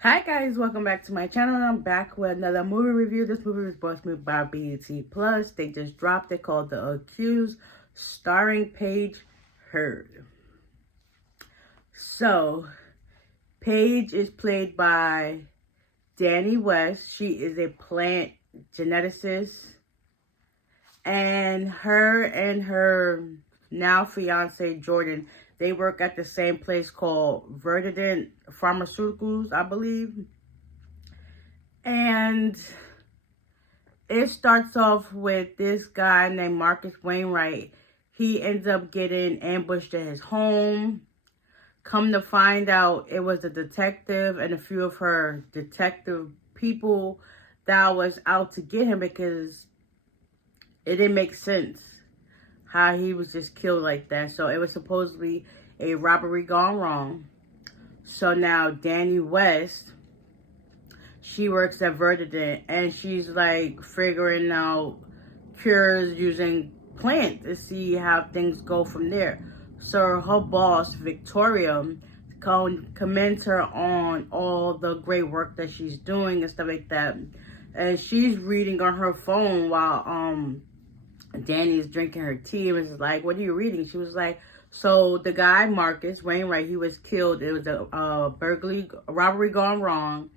Hi guys, welcome back to my channel. I'm back with another movie review. This movie was brought to me by BET Plus. They just dropped it called The Accused, starring Paige Heard. So, Paige is played by Dani West. She is a plant geneticist. And her now fiance Jordan, they work at the same place called Verdant Pharmaceuticals, I believe. And it starts off with this guy named Marcus Wainwright. He ends up getting ambushed at his home. Come to find out, it was a detective and a few of her detective people that was out to get him because it didn't make sense how he was just killed like that. So it was supposedly a robbery gone wrong. So now Dani West, she works at Verdant and she's like figuring out cures using plants to see how things go from there. So her boss, Victoria, commends her on all the great work that she's doing and stuff like that. And she's reading on her phone while Dani is drinking her tea and was like, "What are you reading?" She was like, "So the guy Marcus Wainwright, he was killed. It was a robbery gone wrong."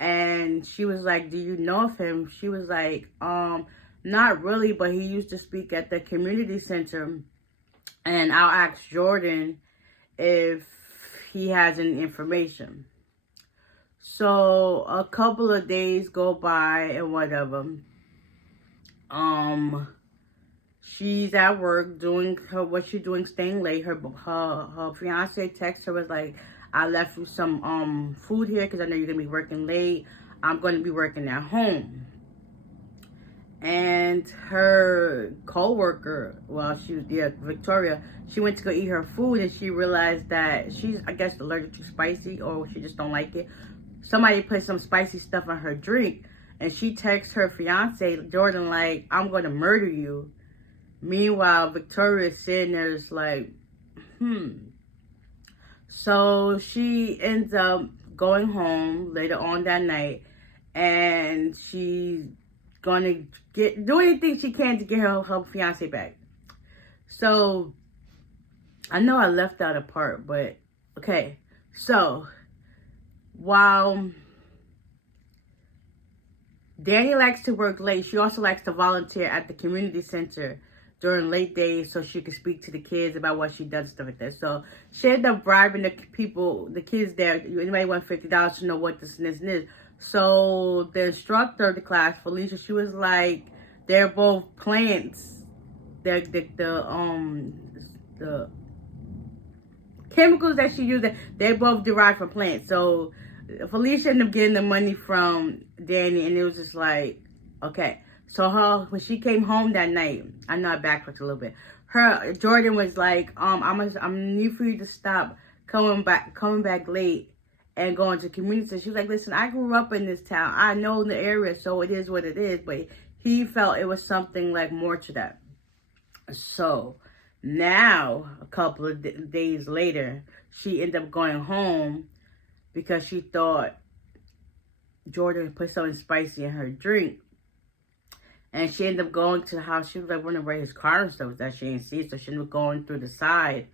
And she was like, "Do you know of him?" She was like, not really, but he used to speak at the community center. And I'll ask Jordan if he has any information." So a couple of days go by and whatever. She's at work doing what she's doing, staying late. Her fiance texts her, was like, "I left you some food here because I know you're gonna be working late. I'm gonna be working at home." And her co-worker, well, she was Victoria, she went to go eat her food and she realized that she's, I guess, allergic to spicy, or she just don't like it. Somebody put some spicy stuff in her drink, and she texts her fiance Jordan like, "I'm gonna murder you." Meanwhile, Victoria's sitting there just like, So she ends up going home later on that night, and she's gonna do anything she can to get her fiance back. So I know I left out a part, but okay. So while Dani likes to work late, she also likes to volunteer at the community center during late days so she could speak to the kids about what she does and stuff like that. So she ended up bribing the kids there. Anybody want $50 to know what this and this and this. So the instructor of the class, Felicia, she was like, they're both plants. The chemicals that she used, they both derived from plants. So Felicia ended up getting the money from Dani, and it was just like, okay. So when she came home that night, I know I backtracked a little bit. Jordan was like, I'm need for you to stop coming back late and going to community. She was like, "Listen, I grew up in this town. I know the area, so it is what it is." But he felt it was something like more to that. So now, a couple of days later, she ended up going home because she thought Jordan put something spicy in her drink. And she ended up going to the house. She was like wondering where his car and stuff was that she didn't see. So she ended up going through the side.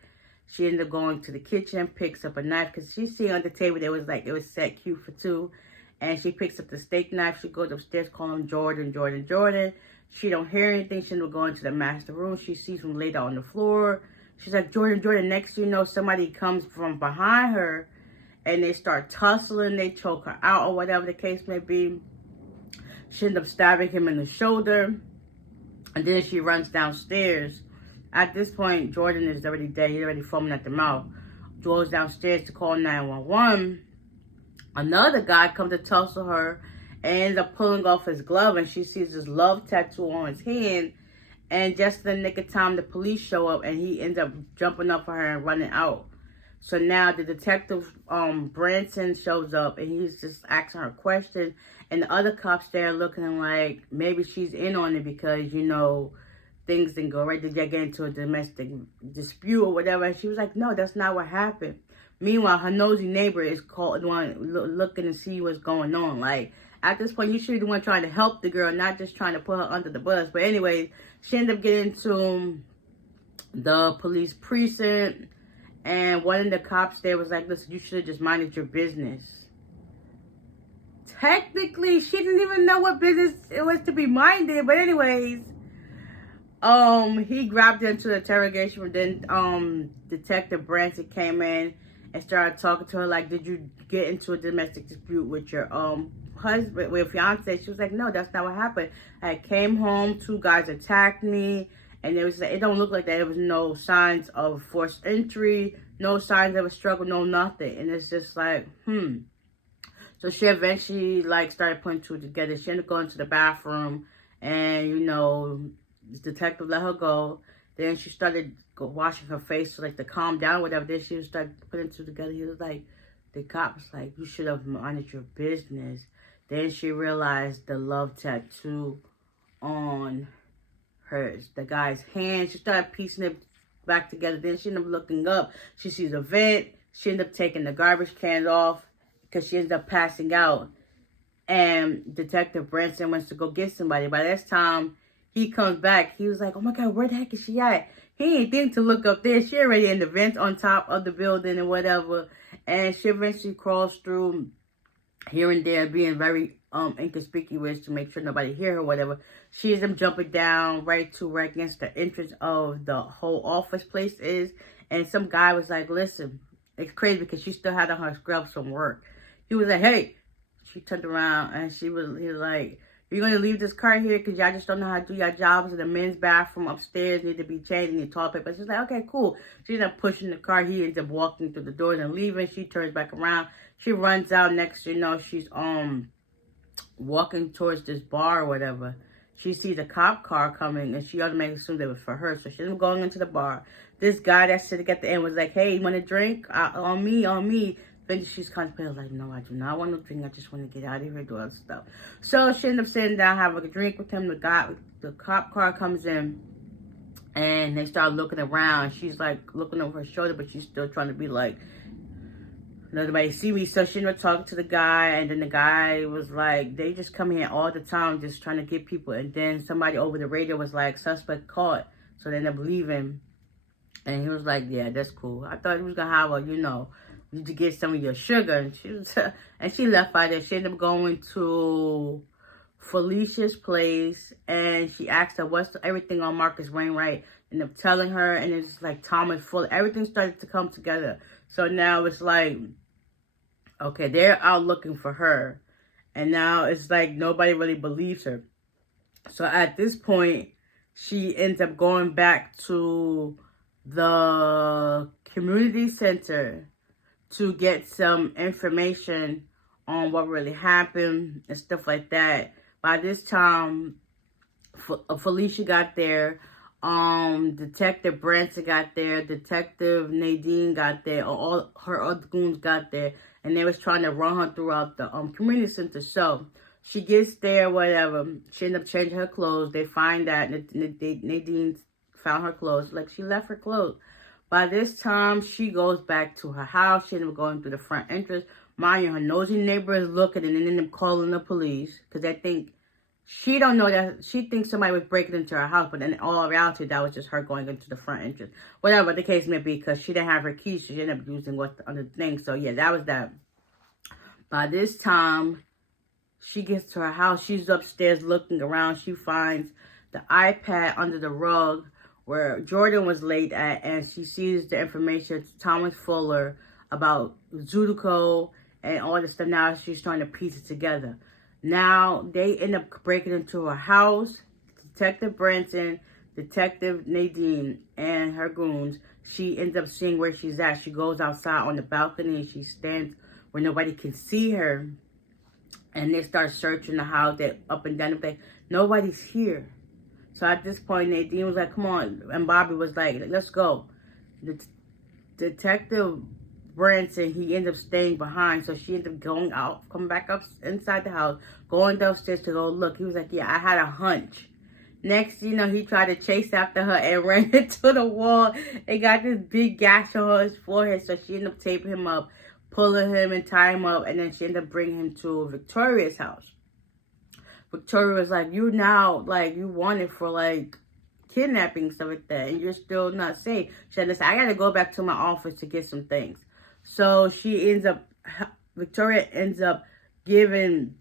She ended up going to the kitchen, picks up a knife. Because she see on the table, it was set cute for two. And she picks up the steak knife. She goes upstairs calling Jordan, Jordan, Jordan. She don't hear anything. She ended up going to the master room. She sees him laid out on the floor. She's like, "Jordan, Jordan." Next thing you know, somebody comes from behind her. And they start tussling. They choke her out or whatever the case may be. She ends up stabbing him in the shoulder. And then she runs downstairs. At this point, Jordan is already dead. He's already foaming at the mouth. Goes downstairs to call 911. Another guy comes to tussle her and ends up pulling off his glove. And she sees his love tattoo on his hand. And just in the nick of time, the police show up. And he ends up jumping up for her and running out. So now the detective, Branson, shows up and he's just asking her questions. And the other cops there looking like maybe she's in on it because, you know, things didn't go right. Did they get into a domestic dispute or whatever? And she was like, "No, that's not what happened." Meanwhile, her nosy neighbor is called the one looking to see what's going on. Like, at this point, you should be the one trying to help the girl, not just trying to put her under the bus. But anyway, she ended up getting to the police precinct, and one of the cops there was like, listen, you should have just minded your business. Technically, she didn't even know what business it was to be minded. But anyways, he grabbed her into the interrogation room. Then Detective Branson came in and started talking to her like, did you get into a domestic dispute with your husband, with your fiance? She was like, no, that's not what happened. I came home, 2 guys attacked me, and it was like, it don't look like that. There was no signs of forced entry, no signs of a struggle, no nothing. And it's just like, So she eventually like started putting 2 together. She ended up going to the bathroom, and the detective let her go. Then she started washing her face so like to calm down, whatever. Then she started putting 2 together. He was like, the cop was like, you should have minded your business. Then she realized the love tattoo on the guy's hand. She started piecing it back together. Then she ended up looking up. She sees a vent. She ended up taking the garbage cans off because she ended up passing out. And Detective Branson wants to go get somebody. By this time, he comes back. He was like, oh my God, where the heck is she at? He ain't think to look up there. She already in the vent on top of the building and whatever. And she eventually crawls through here and there, being very inconspicuous to make sure nobody hear her, whatever. She ends up jumping down right against the entrance of the whole office place is. And some guy was like, listen, it's crazy because she still had on her scrubs from work. He was like, hey. She turned around and he was like, you're going to leave this car here because y'all just don't know how to do your jobs. And the men's bathroom upstairs need to be changed and need toilet paper. She's like, okay, cool. She ended up pushing the car. He ends up walking through the doors and leaving. She turns back around. She runs out. Next, she's walking towards this bar or whatever. She sees a cop car coming and she automatically assumed it was for her. So she ended up going into the bar. This guy that's sitting at the end was like, hey, you want a drink? On me. Then she's contemplating, like, no, I do not want no drink. I just want to get out of here, do other stuff. So she ended up sitting down, having a drink with him. The cop car comes in, and they start looking around. She's, like, looking over her shoulder, but she's still trying to be, like, nobody see me. So she ended up talking to the guy, and then the guy was like, they just come here all the time just trying to get people. And then somebody over the radio was like, suspect caught. So they ended up leaving. And he was like, yeah, that's cool. I thought he was going to have to get some of your sugar. And she left out there. She ended up going to Felicia's place, and she asked her what's everything on Marcus Wainwright. Ended up telling her, and it's like Thomas Fuller. Everything started to come together. So now it's like, okay, they're out looking for her, and now it's like nobody really believes her. So at this point, she ends up going back to the community center to get some information on what really happened and stuff like that. By this time, Felicia got there. Detective Branson got there. Detective Nadine got there. All her other goons got there. And they was trying to run her throughout the community center. So she gets there, whatever. She ended up changing her clothes. They find that Nadine found her clothes. Like, she left her clothes. By this time, she goes back to her house. She ended up going through the front entrance. Mind you, her nosy neighbor is looking and then ended up calling the police. Because they think, she don't know that, she thinks somebody was breaking into her house. But in all reality, that was just her going into the front entrance. Whatever the case may be, because she didn't have her keys. She ended up using what's the other thing. So yeah, that was that. By this time, she gets to her house. She's upstairs looking around. She finds the iPad under the rug where Jordan was laid at, and she sees the information to Thomas Fuller about Zudico and all this stuff. Now she's trying to piece it together. Now they end up breaking into her house. Detective Branson, Detective Nadine, and her goons. She ends up seeing where she's at. She goes outside on the balcony and she stands where nobody can see her. And they start searching the house. They're up and down the place. Nobody's here. So at this point, Nadine was like, come on. And Bobby was like, let's go. Detective Branson, he ended up staying behind. So she ended up going out, coming back up inside the house, going downstairs to go look. He was like, yeah, I had a hunch Next, he tried to chase after her and ran into the wall and got this big gash on his forehead. So she ended up taping him up, pulling him and tying him up, and then she ended up bringing him to Victoria's house. Victoria was like, you now, like, you wanted for, like, kidnapping, stuff like that, and you're still not safe. She said, listen, I got to go back to my office to get some things. So Victoria ends up giving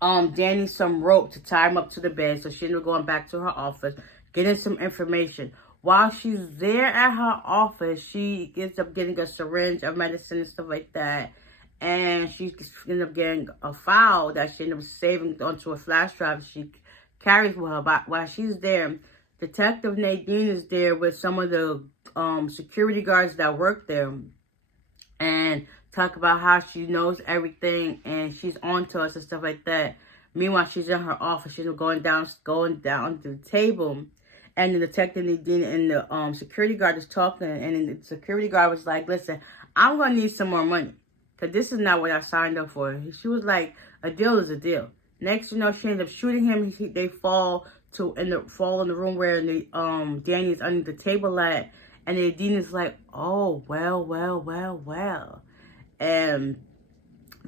Dani some rope to tie him up to the bed. So she ended up going back to her office, getting some information. While she's there at her office, she ends up getting a syringe of medicine and stuff like that. And she ended up getting a file that she ended up saving onto a flash drive she carries with her. But while she's there, Detective Nadine is there with some of the security guards that work there. And talk about how she knows everything and she's on to us and stuff like that. Meanwhile, she's in her office. She's going down to the table, and the detective Nadine and the security guard is talking, and then the security guard was like, "Listen, I'm gonna need some more money because this is not what I signed up for." She was like, "A deal is a deal." Next, she ended up shooting him. They fall in the room where Dani is under the table at, and Nadine is like, "Oh well." And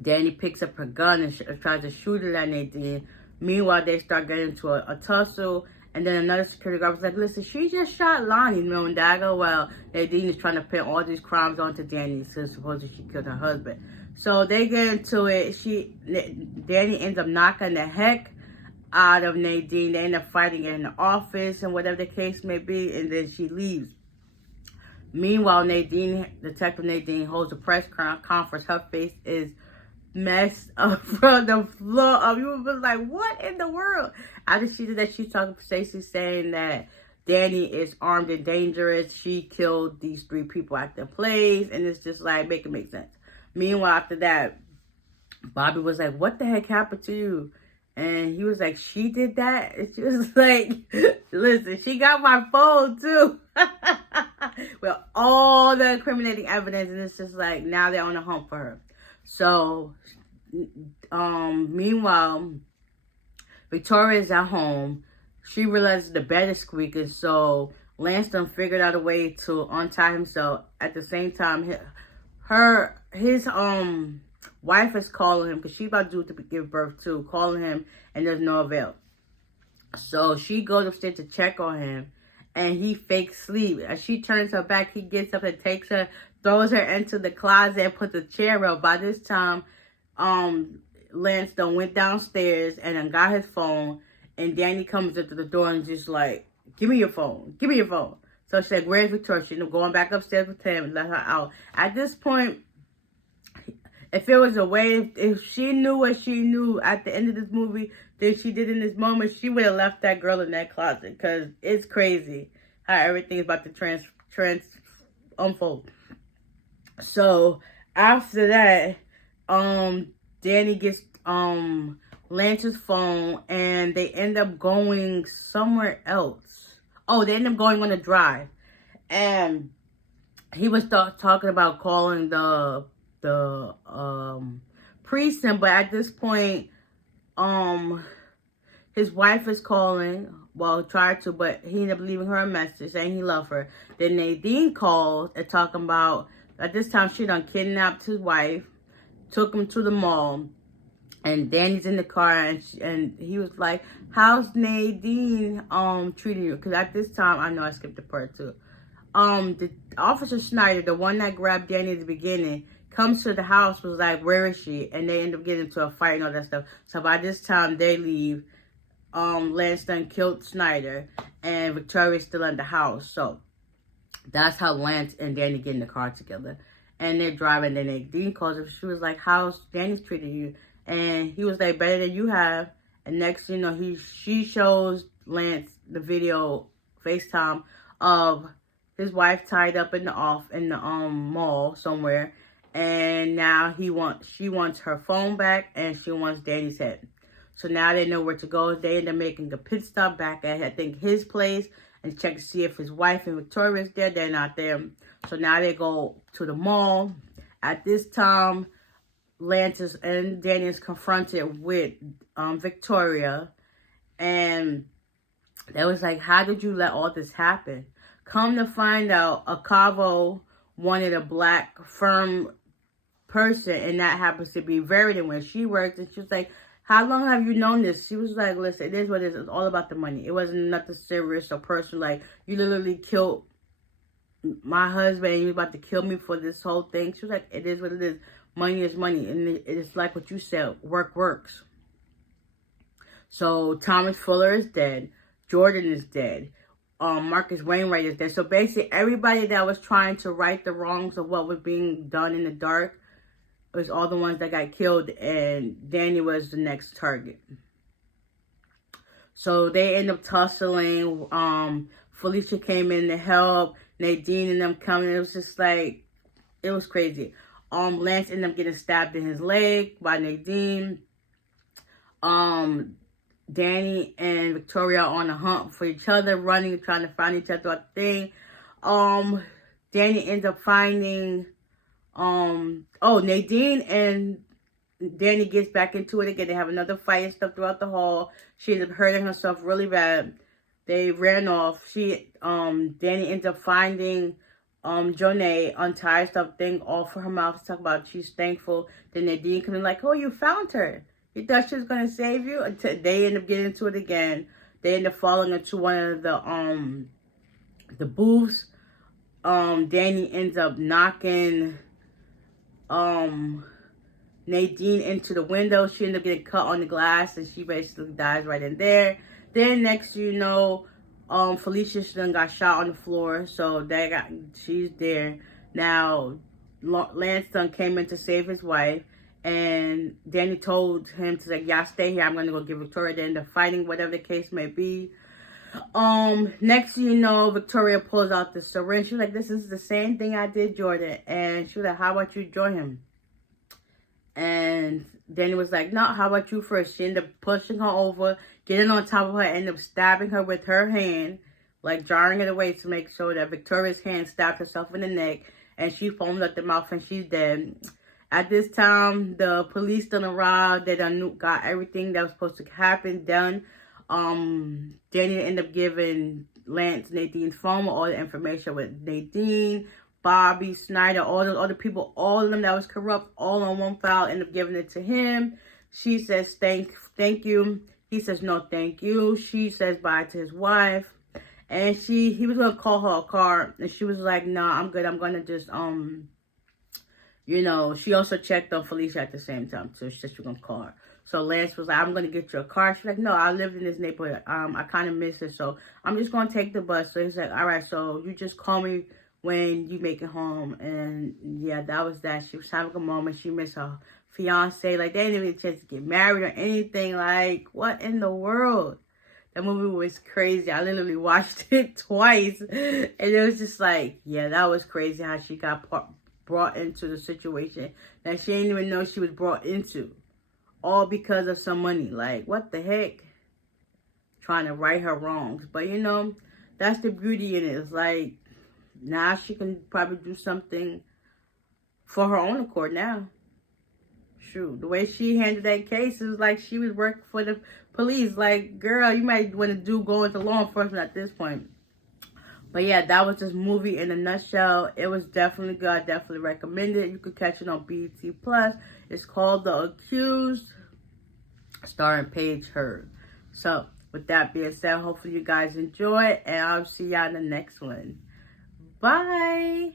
Dani picks up her gun and tries to shoot it at Nadine. Meanwhile, they start getting into a tussle. And then another security guard was like, listen, she just shot Lonnie, and Dago. Well, Nadine is trying to pin all these crimes onto Dani since supposedly she killed her husband. So they get into it. Dani ends up knocking the heck out of Nadine. They end up fighting in the office and whatever the case may be. And then she leaves. Meanwhile, Detective Nadine holds a press conference. Her face is messed up from the floor up. You was like, what in the world? After she did that, she's talking to Stacey saying that Dani is armed and dangerous. She killed these 3 people at the place. And it's just like, make it make sense. Meanwhile, after that, Bobby was like, what the heck happened to you? And he was like, she did that? And she was like, listen, she got my phone too. With all the incriminating evidence. And it's just like, now they're on the hunt for her. So, meanwhile, Victoria's at home. She realizes the bed is squeaking. So, Lanston figured out a way to untie himself. At the same time, his wife is calling him because she's about to give birth too, calling him, and there's no avail. So she goes upstairs to check on him, and he fakes sleep. As she turns her back, he gets up and takes her, throws her into the closet and puts a chair up. By this time, Lanston went downstairs and then got his phone, and Dani comes up to the door and just like, give me your phone. So she's like, where's Victoria? She's going back upstairs with him and let her out. At this point, if it was a way, if she knew what she knew at the end of this movie that she did in this moment, she would have left that girl in that closet. Because it's crazy how everything is about to unfold. So, after that, Dani gets Lance's phone, and they end up going somewhere else. Oh, they end up going on a drive. And he was talking about calling the precinct, but at this point, his wife is calling. Well, tried to, but he ended up leaving her a message saying he loved her. Then Nadine called and talking about, at this time, she done kidnapped his wife, took him to the mall, and Dani's in the car, and he was like, how's Nadine treating you? Because at this time, I know I skipped the part too. The Officer Snyder, the one that grabbed Dani at the beginning, comes to the house, was like, where is she? And they end up getting into a fight and all that stuff. So by this time, they leave. Lanston killed Snyder, and Victoria's still in the house. So that's how Lance and Dani get in the car together. And they're driving, and Nadine calls her. She was like, how's Dani treating you? And he was like, better than you have. And next, she shows Lance the video, FaceTime, of his wife tied up in the mall somewhere. And now she wants her phone back, and she wants Dani's head. So now they know where to go. They end up making a pit stop back at, I think, his place, and check to see if his wife and Victoria is there. They're not there. So now they go to the mall. At this time, Lance and Dani is confronted with Victoria, and They was like, how did you let all this happen? Come to find out, Acavo wanted a black, firm person, and that happens to be Verity when she worked. And she was like, how long have you known this? She was like, listen, it is what it is. It's all about the money. It wasn't nothing serious or personal. Like, you literally killed my husband and you about to kill me for this whole thing. She was like, it is what it is. Money is money. And it's like what you said, work works. So Thomas Fuller is dead. Jordan is dead. Marcus Wainwright is dead. So basically everybody that was trying to right the wrongs of what was being done in the dark was all the ones that got killed, and Dani was the next target. So they end up tussling. Felicia came in to help. Nadine and them coming. It was just like, it was crazy. Lance ended up getting stabbed in his leg by Nadine. Dani and Victoria are on a hunt for each other, running, trying to find each other throughout the thing. Dani ends up finding, Nadine and Dani gets back into it again. They have another fight and stuff throughout the hall. She ends up hurting herself really bad. They ran off. Dani ends up finding, Jonay unties something off of her mouth to talk about she's thankful. Then Nadine comes in like, oh, you found her. You thought she was going to save you? Until they end up getting into it again. They end up falling into one of the booths. Dani ends up knocking Nadine into the window. She ends up getting cut on the glass and she basically dies right in there. Then next you know, Felicia done got shot on the floor. So she's there. Now Lance done came in to save his wife. And Dani told him to like, y'all stay here. I'm going to go get Victoria. They end up fighting, whatever the case may be. Next you know, Victoria pulls out the syringe. She's like, this is the same thing I did, Jordan. And she was like, how about you join him? And Dani was like, no, how about you first? She ended up pushing her over, getting on top of her, ended up stabbing her with her hand, like jarring it away to make sure that Victoria's hand stabbed herself in the neck. And she foamed at the mouth and she's dead. At this time, the police done arrived. They done got everything that was supposed to happen done. Dani ended up giving Lance Nadine's phone with all the information with Nadine, Bobby, Snyder, all those other people, all of them that was corrupt, all on one file, ended up giving it to him. She says, thank you. He says, no, thank you. She says bye to his wife. And he was going to call her a car. And she was like, nah, I'm good. I'm going to just, you know, she also checked on Felicia at the same time. So she said she was going to call her. So Lance was like, I'm going to get you a car. She's like, no, I lived in this neighborhood. I kind of miss it. So I'm just going to take the bus. So he's like, all right, so you just call me when you make it home. And yeah, that was that. She was having a moment. She missed her fiance. Like, they didn't even get a chance to get married or anything. Like, what in the world? That movie was crazy. I literally watched it twice. And it was just like, yeah, that was crazy how she got brought into the situation that she didn't even know she was brought into. All because of some money. Like, what the heck? Trying to right her wrongs. But, you know, that's the beauty in it. It's like, now she can probably do something for her own accord now. Shoot, the way she handled that case is like she was working for the police. Like, girl, you might want to go into law enforcement at this point. But yeah, that was this movie in a nutshell. It was definitely good. I definitely recommend it. You could catch it on BET Plus. It's called The Accused, starring Paige Hurd. So, with that being said, hopefully you guys enjoy it. And I'll see y'all in the next one. Bye.